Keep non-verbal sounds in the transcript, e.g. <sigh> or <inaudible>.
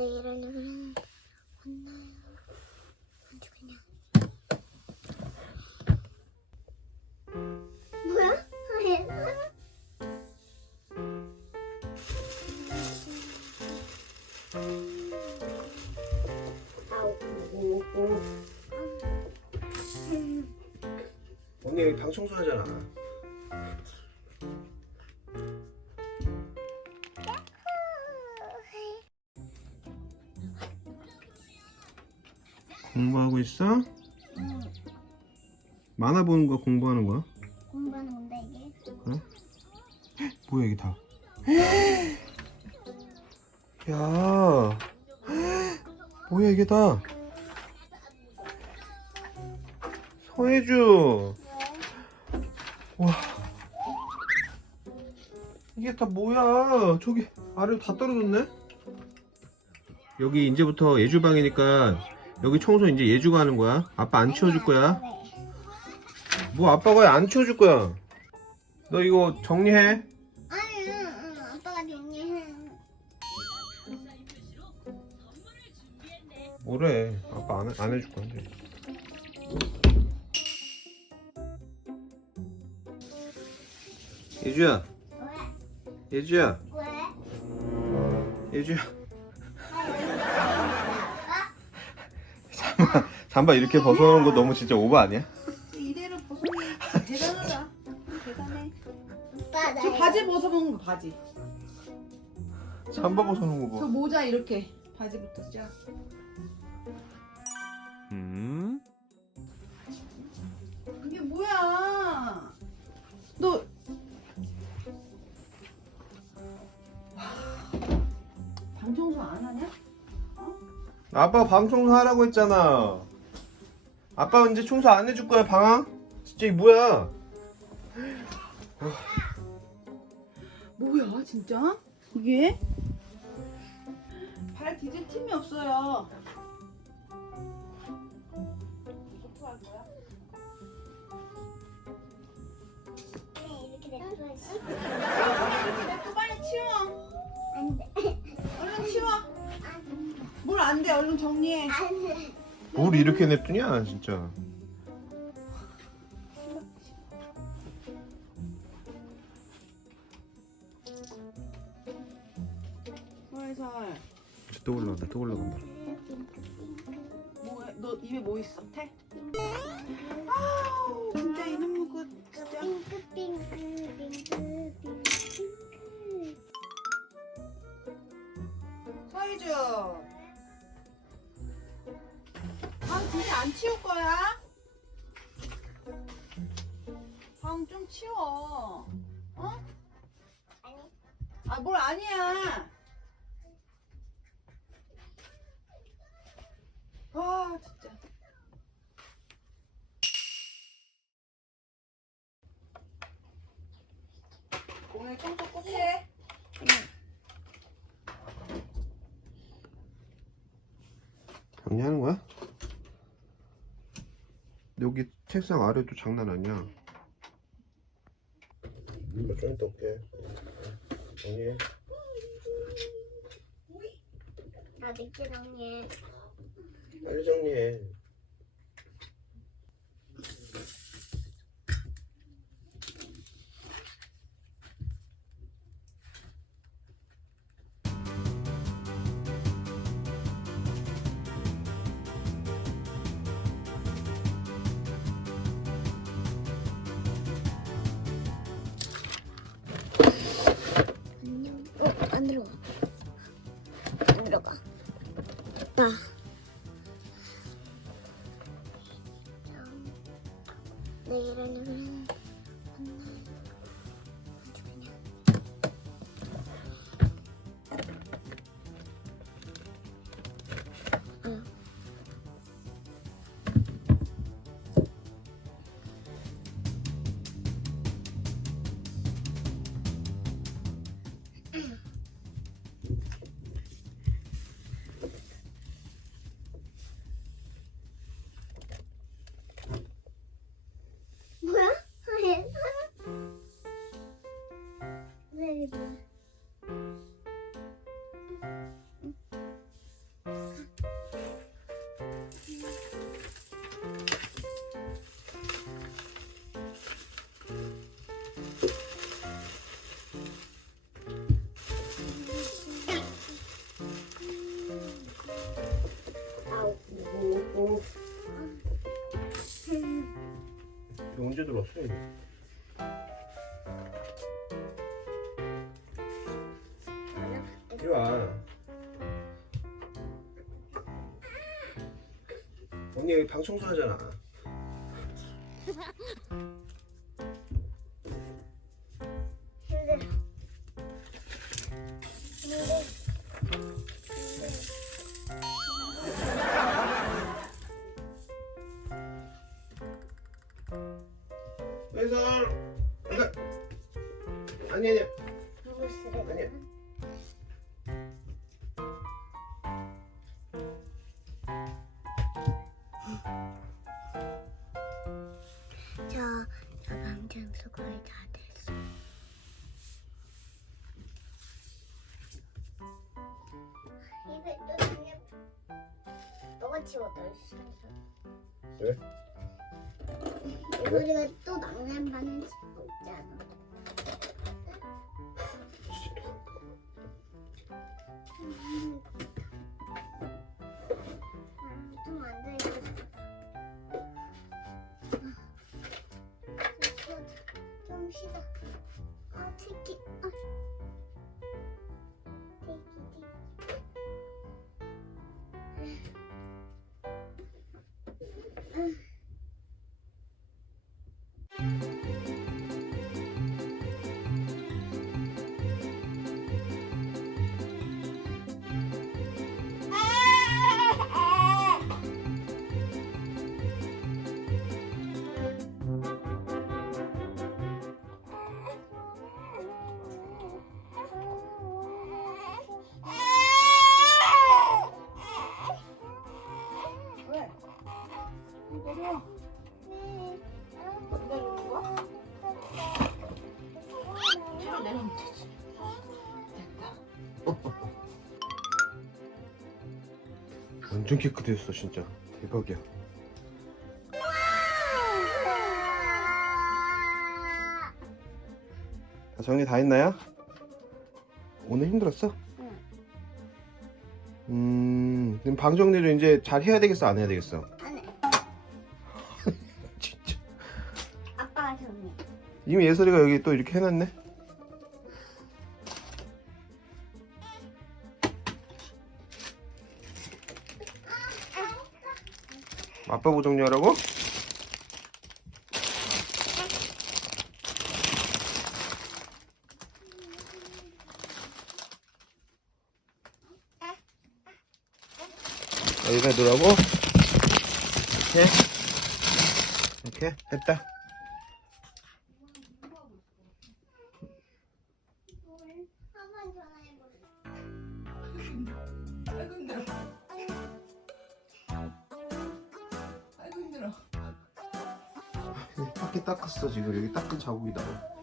내일은 혼나요. 아주 그냥. 뭐야? 아우. 언니 여기 방 청소하잖아. 공부하고 있어? 응. 만화 보는 거야? 공부하는 거야? 공부하는 건데 이게. <gasps> 뭐야 이게 다? <gasps> 야, <gasps> 뭐야 이게 다? 서혜주, 와, 이게 다 뭐야? 저기 아래로 다 떨어졌네? 여기 이제부터 예주 방이니까 여기 청소 이제 예주가 하는 거야. 아빠 안 치워줄 거야. 뭐 아빠가 왜안 치워줄 거야? 너 이거 정리해. 아니, 응, 응, 아빠가 정리해. 뭐래? 아빠 안, 해- 안 해줄 건데. 예주야, 왜? 예주야, 왜? 예주야. 잠바, <laughs> 잠바 이렇게 벗어놓은 거 너무 진짜 오버 아니야? 이대로 벗으면 대단하다. 대단해. 오빠 나 저 바지 벗어본 거 바지. 잠바 벗어놓은 거 저 봐. 모자 이렇게 바지부터 시작. 음? 이게 뭐야? 너방 청소 안 하냐? 아빠 방 청소하라고 했잖아. 아빠 이제 청소 안 해줄 거야 방? 진짜 이 뭐야? 뭐야 진짜? 이게? 발 디딜 틈이 없어요. 이것도 할 거야? 이렇게 냅둬야지. 안 돼? 얼른 정리해. 안 돼. 뭘 이렇게 냅두냐 진짜. 설설. 또 올라간다 또 올라간다. 뭐해? 너 입에 뭐 있어? 태? 아우 진짜 이놈의 그 진짜. 핑크 핑크 핑크 핑크. 서희주. 안 치울 거야? 방 좀 치워. 어? 아니. 아 뭘 아니야. 와 진짜. 오늘 청소 꼭 해. 정리하는 거야? 여기 책상 아래도 장난 아니야. 이거 좀 이따 올게. 정리해. 나 늦게 정리해. 빨리 정리해. 들어가. 안 들어가. 나. 내일은 혼나 언제 들어왔어? 나는 이리 와. 언니 여기 방 청소하잖아. 너가 치웠다, 있어. 왜? 우리가 또 낭만반을 짓고 있잖아. 내려오면 되지. 됐다. 완전 깨끗했어 진짜. 대박이야. 다 정리 다 했나요? 오늘 힘들었어? 응. 음, 그럼 방 정리를 이제 잘 해야 되겠어, 안 해야 되겠어? 안 해. <laughs> 진짜. 아빠가 정리. 이미 예설이가 여기 또 이렇게 해놨네. 아빠 보 정리하라고? 여기다 놓으라고? 이렇게? 이렇게? 됐다. 힘들어. 밖에 닦았어 지금 여기 닦은 자국이 나와